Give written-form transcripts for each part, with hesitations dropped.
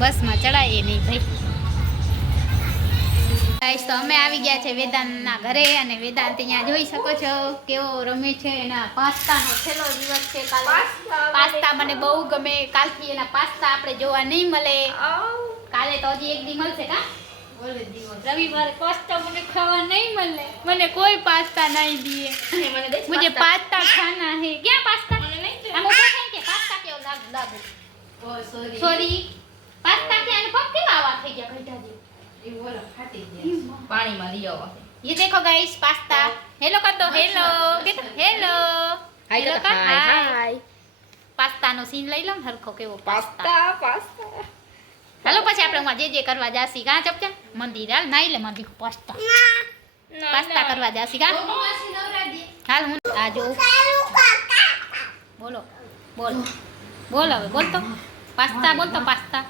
બસમાં ચડાવીએ નહીં ભાઈ. ગાઈસ તો અમે આવી ગયા છે વેદાંતના ઘરે અને વેદાંત અહીંયા જોઈ શકો છો કેવો રમે છે. એના પાસ્તાનો છેલ્લો દિવસ છે કાલે. પાસ્તા મને બહુ ગમે. કાલથી એના પાસ્તા આપણે જોવા નહીં મળે. કાલે તો હજી એક દી મળશે કા રવિવારે પાસ્તા મને ખાવા નહીં મળે. મને કોઈ પાસ્તા નહીં દિए. मुझे पास्ता खाना है. क्या पास्ता? हम ऊपर कहेंगे पास्ता क्यों लागू. सॉरी पास्ता के अनुभव કેવા આવા થઈ ગયા ઘટાજી. ये बोलो खाती है पानी में लिया हुआ. ये देखो गाइस पास्ता. हेलो कर दो. Hello कहतो hello. हेलो कर हाय. पास्ता નો સીન લઈ લો ને હરખો કેવો પાસ્તા. હાલો પછી આપણે માં જે કરવા જાસી કા ચપચા મંદિર હાલ નાઈ લે મંદિર પાસ્તા પાસ્તા કરવા જાસી કા હાલ હું આ જો બોલો બોલ બોલ હવે બોલ તો પાસ્તા બોલ તો પાસ્તા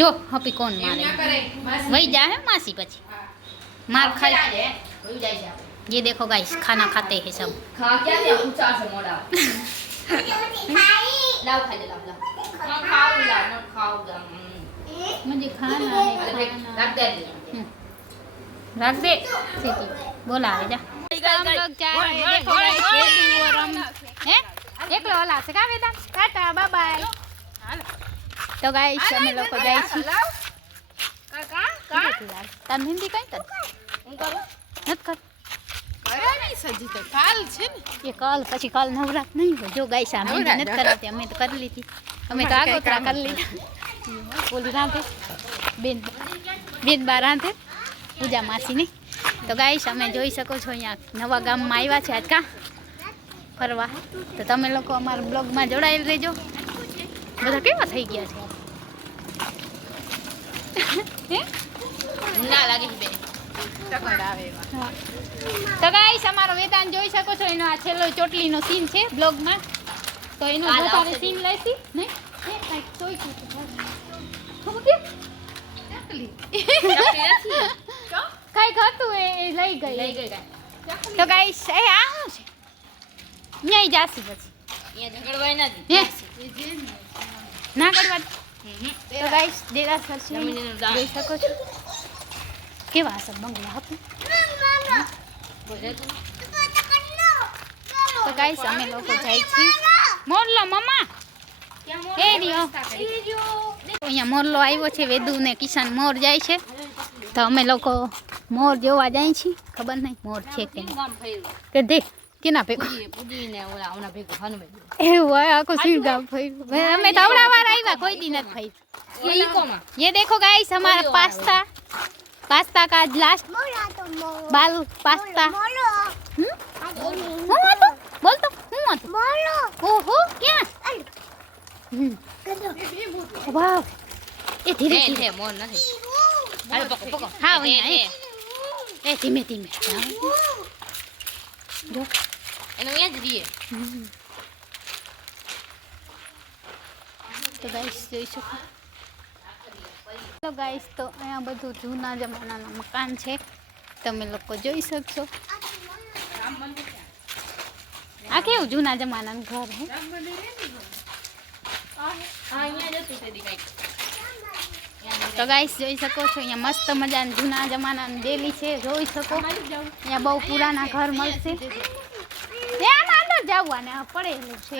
જો હપી કોણ મારે વही जा है मासी પછી मार खा ये देखो गाइस खाना खाते हैं सब खा क्या दे ऊंचा से मोड़ा लाओ खा ले लाओ खाऊंगा मुझे खाना है रख दे सीटी बोला है जा हम लोग जा रहे हैं देखो ये और हम हैं એકલો ઓલા છે કા વેદાંત ટાટા બાય બાય તો ગાઈસ અમે લોકો જાય છે કાકા તન હિન્દી કઈ તન હું કરું નત કર અરે નહીં સજી તો કાલ છે ને એ કાલ પછી કાલ નવરાત નહીં હોય જો ગાઈસ અમે મહેનત કરતી અમે તો કરી લીધી અમે તો આગોતરા કરી લીધા બોલી રાંધે બેન બા રાંધે પૂજા માસીની તો ગાઈસ અમે જોઈ શકો છો અહીંયા નવા ગામમાં આવ્યા છે આજ કા ફરવા તો તમે લોકો અમારા બ્લોગમાં જોડાયેલ રહેજો બધા કેવા થઈ ગયા છે ના લાગે છે બેન ટકડ આવે એવા તો ગાઈસ અમારો વેદાંત જોઈ શકો છો એનો આ છેલ્લો ચોટલીનો સીન છે બ્લોગમાં તો એનો વધારે સીન લેસી નહીં એ કાઈ તોય શું કે ચકલી કાઈ ખાતું એ લઈ ગઈ તો ગાઈસ એ આ શું છે ન્યાય જાસી પછી અહીંયા ઝઘડવાય નથી ના કરવા તો ગાઈસ દેરાસર છે જોઈ શકો છો કેવા સબ બંગલા આપો તો ગાઈસ અમે લોકો જાય છીએ મોરલો મમ્મા એ રીયો અહીંયા મોરલો આવ્યો છે વેદુ ને કિશન મોર જાય છે તો અમે લોકો મોર જોવા જાય છીએ ખબર નહીં મોર છે કે કે દેખ કેના ભેગો પૂજીને ઓલા ઓના ભેગો હનમે એવું હોય આખો સીન ગામ ફઈ અમે તવડા વાર આવ્યા કોઈ દી નથી ફઈ ये इकोमा ये देखो गाइस हमारा पास्ता पास्ता का लास्ट बाल पास्ता बोल तो बोलो ओहो क्या वाह ए धीरे धीरे मोर नहीं अरे पको पको हां वही ए धीमे धीमे જો એનો યાદ દીએ તો ગાઈસ જોઈ શકો હેલો ગાઈસ તો અહીંયા બધું જૂના જમાનાના મકાન છે તમે લોકો જોઈ શકશો આ કેવું જૂના જમાનાનું ઘર હે તો ગાઈસ જોઈ શકો છો અહીંયા મસ્ત મજાની જૂના જમાનાની ડેલી છે જોઈ શકો અહીંયા બહુ પુરાના ઘર મળશે આમાં અંદર જવું ને આ પડેલું છે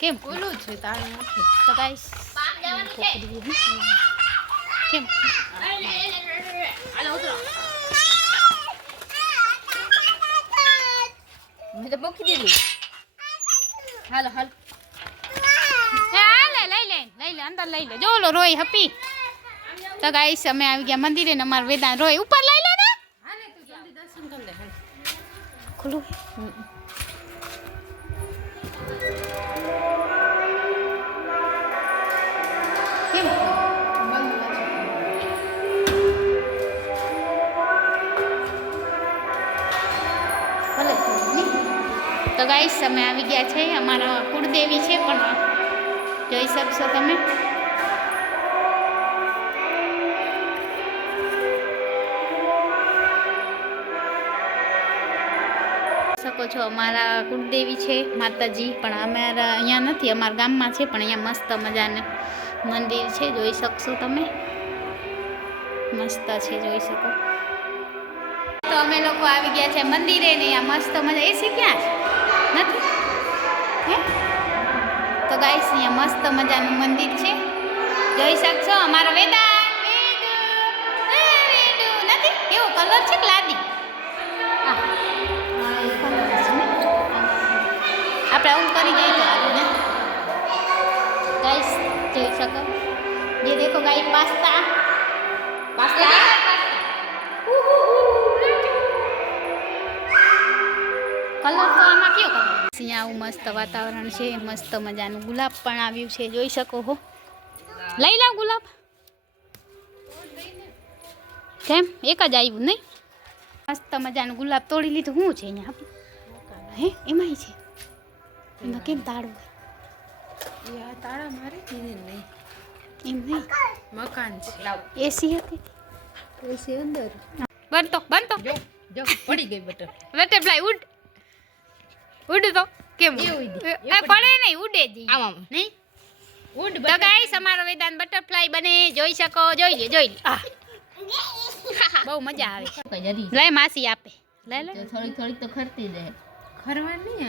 કેમ ઓલું છે તારું નથી તો ગાઈસ કેમ મેં તો મૂકી દીધી હાલો હાલ લઈ લે અંદર લઈ લે જો લો રોય હપી તો ગાઈસ અમે આવી ગયા મંદિરે ને અમાર વેદાંત રોય ઉપર લઈ લે ને હાલે તું જલ્દી દર્શન કર લે ખુલ્લું કેમ તો ગાઈસ અમે આવી ગયા છે અમારા કુળદેવી છે પણ જોઈ શકશો તમે શકો શકો છો અમારા કુળદેવી છે માતાજી, પણ અમારા અહીંયા નથી, અમારા ગામમાં છે, પણ અહીંયા મસ્ત મજાનું મંદિર છે, જોઈ શકશો તમે, મસ્ત છે, જોઈ શકો. તો અમે લોકો આવી ગયા છે મંદિરે ને અહીંયા મસ્ત મજા. એસી ક્યાં છે? નથી હે? તો ગાઈસ અહીંયા મસ્ત મજાનું મંદિર છે, જોઈ શકશો. અમારો વેદા નથી એવો કલર છે કે લાદી, આપણે આવું કરી દઈએ તો ને ગાઈસ, જોઈ શકો. ये देखो गाइस पास्ता पास्ता કલર તો આમાં કયો કલર? અહીંયા આવું મસ્ત વાતાવરણ છે, મસ્ત મજાનું ગુલાબ પણ આવ્યું છે, જોઈ શકો હો. લઈ લાવ ગુલાબ. કેમ એક જ આવ્યું નહીં? મસ્ત મજાનું ગુલાબ તોડી લીધું. શું છે અહીંયા? હે એમાંય છે? એમાં કેમ તાળું? તાળા મારે નહીં, એમ નહીં, મકાન છે. એસી હતી, એસી અંદર બનતો બનતો જો પડી ગઈ બટર. બટરફ્લાય ઉડ ઉડ તો કેમ પડે નહીં, ઉડે જ આમ નહીં ઉડ. તો ગાઈસ અમારો વેદાંત બટરફ્લાય બને, જોઈ શકો. જોઈ લે જોઈ લે. બહુ મજા આવે. લઈ માસી આપે, લે લે. થોડી થોડી તો ખરતી દે. ખરવા નહીં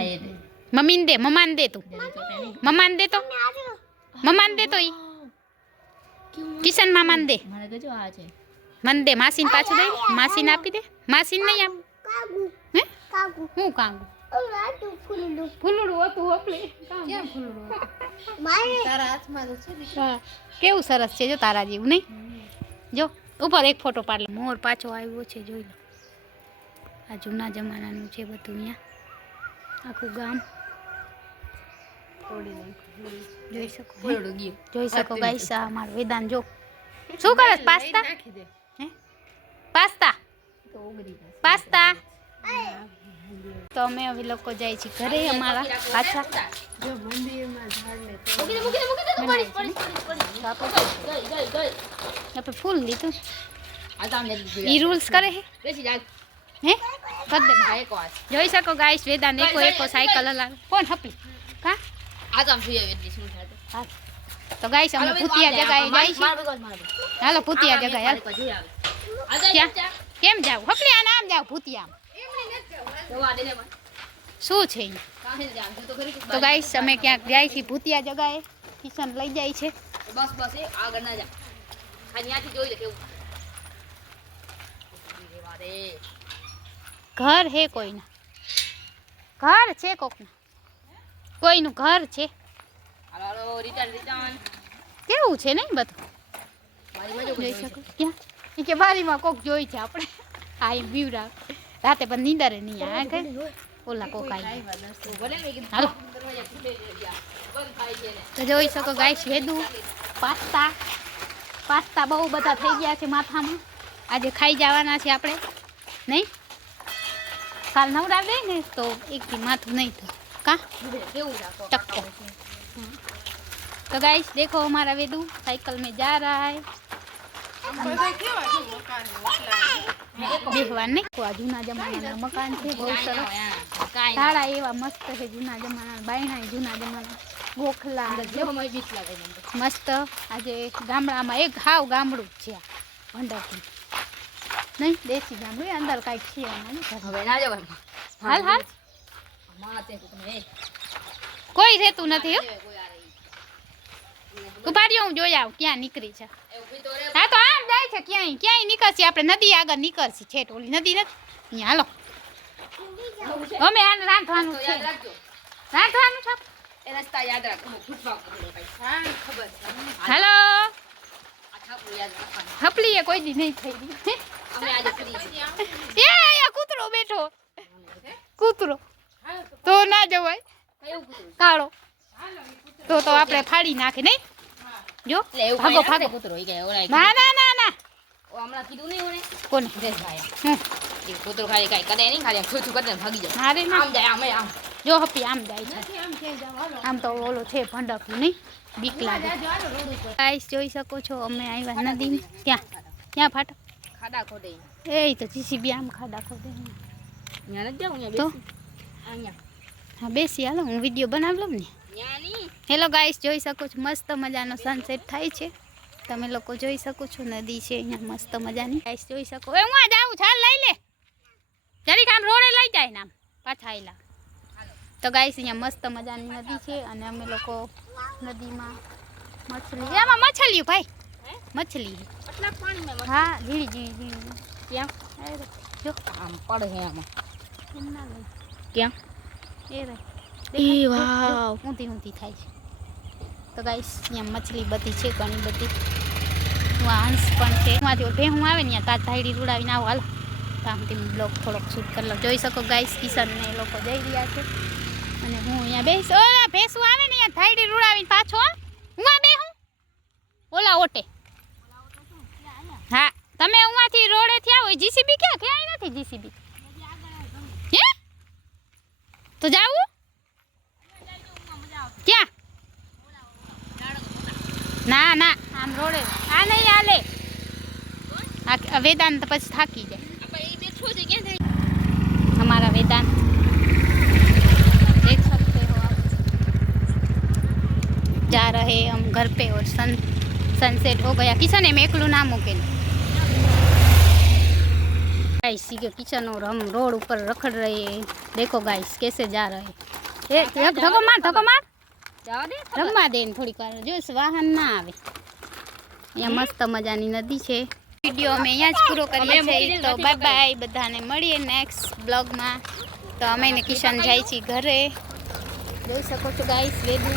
આ દે. મમ્મીને દે, મમ્માને દે તું, મમ્માને દે તો, મમ્માને દે તો ઈ કિશન મામાને દે. મારે કજો આ છે. મને દે, માસીને પાછું દે, માસીને આપી દે. માસીને નહીં આપ. હે હું કાંગુ ફૂલડું હતું આપણે. કેમ ફૂલડું? તારા હાથમાં તો છે ને. કેવું સરસ છે જો, તારા જેવું નહીં. જો ઉપર એક ફોટો પાડ લે. મોર પાછો આવ્યો છે, જોઈ લો. આ જૂના જમાનાનું છે બધું. અહીંયા આખું ગામ જોઈ શકો, જોઈ શકો ગાઈસ. આ અમારો વેદાંત જો શું કરે? પાસ્તા હે પાસ્તા પાસ્તા. તો અમે હવે લોકો જાય છે ઘરે અમારા પાછા. જો મંદિરમાં ઝાડને આપણે ફૂલ લીધું. ઈ રૂલ્સ કરે હે હે કર દે ભાઈ કો. જોઈ શકો ગાઈસ વેદાંત એકો એકો સાયકલ હલાવે. કોણ હપી કા આજામ જોઈએ એટલી શું થાય. તો ગાઈસ અમે ભૂતિયા જગાએ જાય છે. હાલો ભૂતિયા જગાએ હાલ. ક્યાં કેમ જાવ? હપલી આ નામ જાવ ભૂતિયા. શું છે તો ગાઈસ અમે ક્યાંક જાય છે ભૂતિયા જગાએ. કિશન લઈ જાય છે. બસ બસ એ આગળ ના જા. ખાલી જોઈ લે કેવું ઘર હે કોઈના, ઘર છે કોકના, કોઈનું ઘર છે. હાલો રિટર્ન રિટર્ન કેવું છે નહીં બધું મારી જોઈ શકો. ક્યાં ઈ કે બારીમાં કોક જોઈ છે આપણે. આ એમ બીવરા રાતે પણ નીંદરે નહીં આ કે ઓલા કોક આવી. હાલો તો જોઈ શકો ગાઈસ વેદુ પાસ્તા પાસ્તા બહુ બધા થઈ ગયા છે માથામાં. આજે ખાઈ જવાના છે આપણે નહીં. કાલ નવરા દે ને તો એકથી માથું નહીં થાય કા टक्को। तो गाइस देखो हमारा वेदू साइकिल में जा रहा है। देखवा नहीं को जूना जमाना मकान है बहुत सरस ताड़ा एवा मस्त है जूना जमाना बायणा जूना जमाना गोखला मस्त आज गामड़ा में एक हाव गामड़ू है भंडार नहीं देसी गामड़ू अंदर कई छे हाल हाल कोई रहतु नहीं उभारी हूँ जो क्या निकली है। हाँ तो आम जाए छे क्या क्या निकलशी आपणे नदी आगर निकलशी छेट ओली नदी नहीं हालो અમે આને રાંધવાનું છે રાંધવાનું છે એ રસ્તા યાદ રાખો ફૂટવા હા ખબર હાલો હપલી એ કોઈ દી નહીં થઈ રહી અમે આજે ફરી એ આ કૂતરો બેઠો કૂતરો તો ના જવાય કયો કૂતરો કાળો તો તો આપણે ફાડી નાખે નહીં જો ભાગો ભાગો કૂતરો ઈ ગયા ઓલા ના ના ના ના ઓ હમણાં કીધું નહીં ઓને કોને દેશભાઈ એ કૂતરો ખાલી કાઈ કરે નહીં ખાલી છોછું કરીને ભાગી જાય મારે આમ જાય આમ જો હપી આમ જાય છે આમ કે જાવ આમ તો ઓલો છે ભંડકું નહીં બીક લાગે ગાઈસ જોઈ શકો છો અમે આવ્યા નદી ત્યાં ત્યાં ફાટા ખાડા ખોડે એ તો જીસીબી આમ ખાડા ખોડે અહીંયા નથી જાઉં, તો? અહીંયા હા બેસી હાલો હું વિડીયો બનાવી લઉં ને. અહીંયા નહીં. હેલો ગાઈસ, જોઈ શકો છો મસ્ત મજાનો સનસેટ થાય છે. તમે લોકો જોઈ શકો છો નદી છે અહીંયા મસ્ત મજાની. ગાઈસ જોઈ શકો. હવે હું આ જાઉં ચાલ લઈ લે. જરીક આમ રોડે લઈ જાય ને આમ પાછા આયલા. તો ગાઈસ અહીંયા મસ્ત મજાની નદી છે અને અમે લોકો નદીમાં મછલી, આમાં મછલીઓ ભાઈ, મછલી આટલા પાણીમાં મસ્ત. હા ઝીણી ઝીણી ક્યાં? ઝીણી જો આમ પડે છે આમાં. કેમ ના લઈ ક્યાં? એ રે એ વાવ. ઊંધી ઊંધી થાય છે. તો ગાઈસ અહીંયા મછલી બધી છે ઘણી બધી. વાંસ પણ છે. એમાંથી ભેહું આવે ને ત્યાં તાજ ધાયડી રૂડાવીને આવો હાલો. તો આમથી બ્લોગ થોડોક શૂટ કરી લઉં. જોઈ શકો ગાઈસ કિશન ને એ લોકો જઈ રહ્યા છે અને હું અહીંયા બેસ. ઓલા ભેંસું આવે ને અહીંયા ધાયડી રૂડાવીને પાછો હું આ બેહું ઓલા ઓટે. હા તમે ઉમાંથી રોડેથી આવો. જીસીબી ક્યાં? ક્યાંય નથી જીસીબી. હે તો જાવું ક્યાં? ના ના આમ રોડે આ નહીં હાલે. આ વેદાંત પછી થાકી જાય. આપણે એ બેઠું છે ક્યાં થાય? हमारा वेदांत देख सकते हो आप, जा रहे हम घर पे और सनसेट हो गया. किशन एम एकलू ना मूके गाइस के किशन और हम रोड ऊपर रखड़ रहे हैं. देखो गाइस कैसे जा रहे हैं. धक्को मार જવા દે. રમવા દે ને થોડીક વાર જો વાહન ના આવે. અહીંયા મસ્ત મજાની નદી છે. વિડીયો અમે અહીંયા જ પૂરો કરીએ છીએ. તો બાય બાય બધાને મળીએ નેક્સ્ટ બ્લોગમાં. તો અમે ને કિશન જાય છીએ ઘરે. જોઈ શકો છો ગાઈસ વેદુ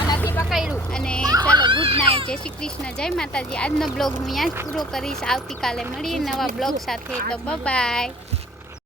આનાથી પકડ્યું. અને ચાલો ગુડ નાઇટ, જય શ્રી કૃષ્ણ, જય માતાજી. આજનો બ્લોગ હું અહીંયા જ પૂરો કરીશ. આવતીકાલે મળીએ નવા બ્લોગ સાથે. તો બાય બાય.